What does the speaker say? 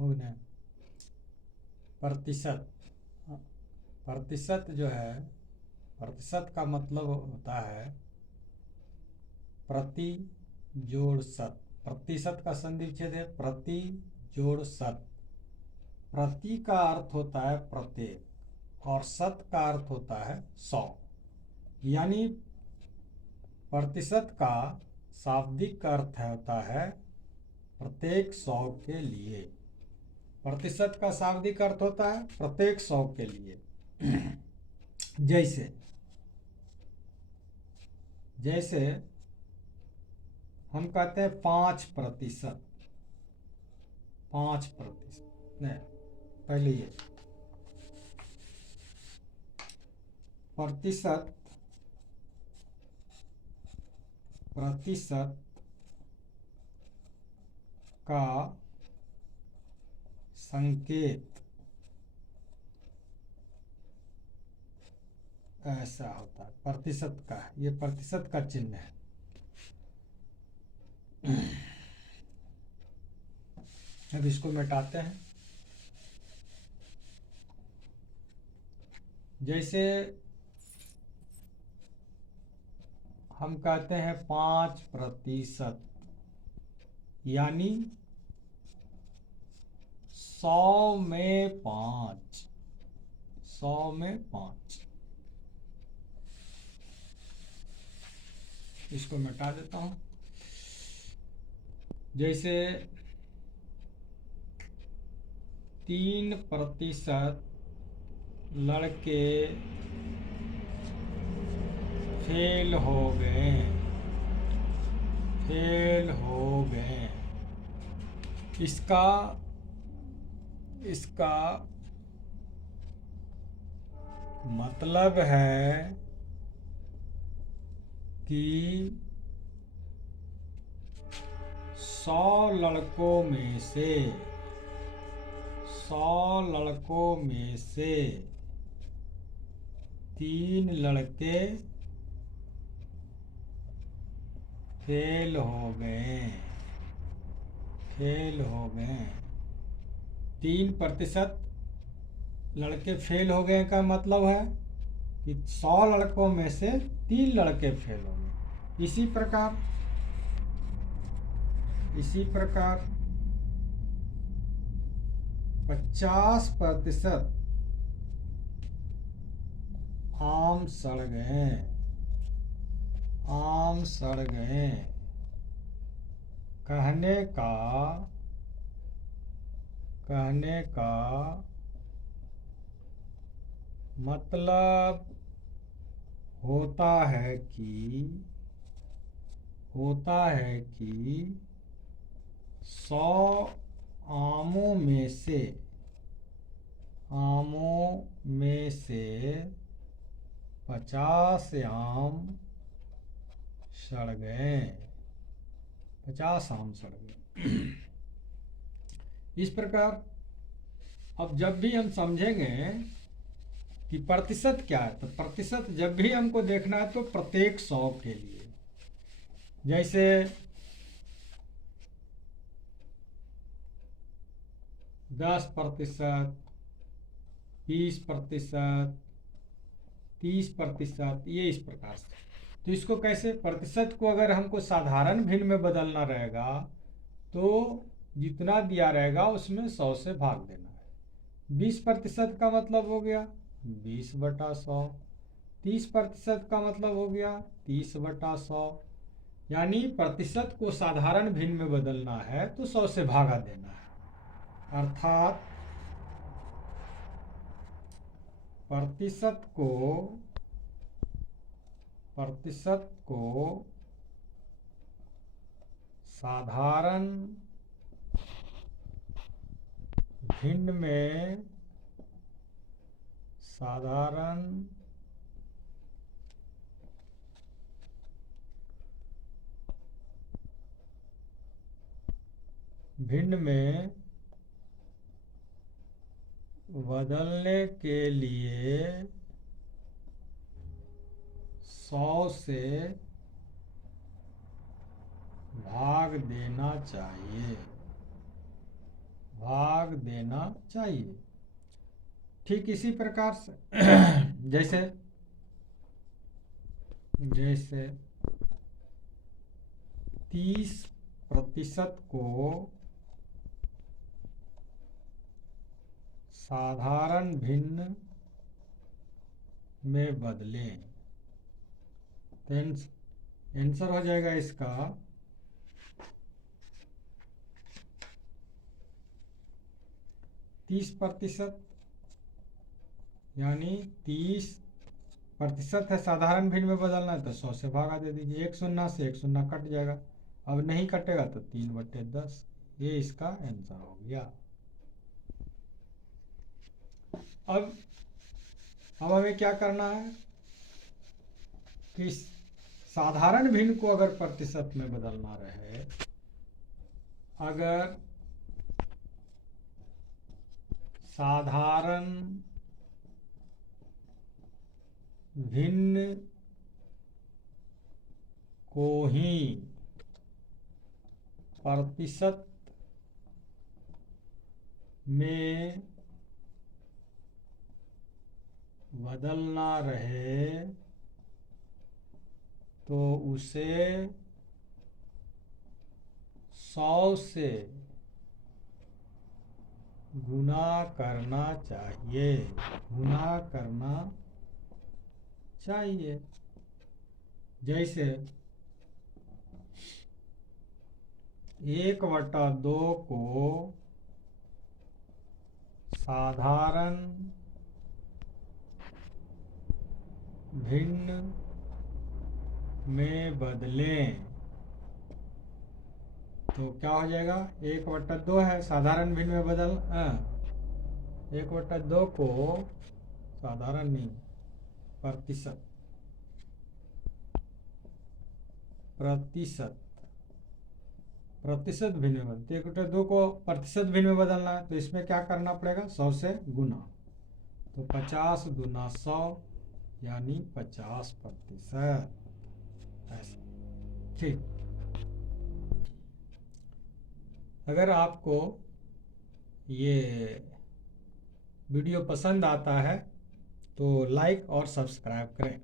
हो ना। प्रतिशत, प्रतिशत जो है, प्रतिशत का मतलब होता है प्रति जोड़ शत। प्रतिशत का संधि विच्छेद है प्रति जोड़ शत। प्रति का अर्थ होता है प्रत्येक और शत का अर्थ होता है 100। यानी प्रतिशत का शाब्दिक अर्थ होता है प्रत्येक 100 के लिए। प्रतिशत का शाब्दिक अर्थ होता है प्रत्येक 100 के लिए। जैसे जैसे हम कहते हैं 5%। 5% नहीं, पहले ये प्रतिशत, प्रतिशत का संकेत ऐसा होता है। प्रतिशत का, ये प्रतिशत का चिन्ह है। अब इसको मिटाते हैं। जैसे हम कहते हैं 5%, यानी 100 में 5, 100 में 5। इसको मिटा देता हूं। जैसे 3% लड़के फेल हो गए, फेल हो गए। इसका इसका मतलब है कि 100 लड़कों में से, 100 लड़कों में से 3 लड़के फेल हो गए, फेल हो गए। 3% लड़के फेल हो गए का मतलब है कि 100 लड़कों में से 3 लड़के फेल हो गए। इसी प्रकार 50% आम सड़ गए, आम सड़ गए। कहने का मतलब होता है कि 100 आमों में से 50 आम सड़ गए, 50 आम सड़ गए। इस प्रकार अब जब भी हम समझेंगे कि प्रतिशत क्या है, तो प्रतिशत जब भी हमको देखना है तो प्रत्येक 100 के लिए। जैसे 10%, 20%, 30%, ये इस प्रकार से। तो इसको कैसे, प्रतिशत को अगर हमको साधारण भिन्न में बदलना रहेगा तो जितना दिया रहेगा उसमें 100 से भाग देना है। 20% का मतलब हो गया 20/100। 30% का मतलब हो गया 30/100। यानी प्रतिशत को साधारण भिन्न में बदलना है तो 100 से भागा देना है। अर्थात प्रतिशत को साधारण भिन्न में, साधारण भिन्न में बदलने के लिए 100 से भाग देना चाहिए, भाग देना चाहिए। ठीक इसी प्रकार से जैसे 30% को साधारण भिन्न में बदलें, तो आंसर हो जाएगा इसका 30%, यानी 30% है, साधारण भिन्न में बदलना है तो 100 से भागा दे दीजिए, एक शून्य से एक शून्य कट जाएगा, अब नहीं कटेगा तो 3/10, ये इसका आंसर हो गया। अब हमें क्या करना है कि साधारण भिन्न को अगर प्रतिशत में बदलना रहे, अगर साधारण भिन्न को ही प्रतिशत में बदलना रहे तो उसे 100 से गुना करना चाहिए, गुना करना चाहिए। जैसे 1/2 को साधारण भिन्न में बदलें तो क्या हो जाएगा, 1/2 है, साधारण भिन्न में बदल 1/2 को साधारण नहीं, प्रतिशत भिन्न में, तो 1/2 को प्रतिशत भिन्न में बदलना है तो इसमें क्या करना पड़ेगा, 100 से गुना, तो 50 गुना 100 यानी 50%। ठीक, अगर आपको ये वीडियो पसंद आता है तो लाइक और सब्सक्राइब करें।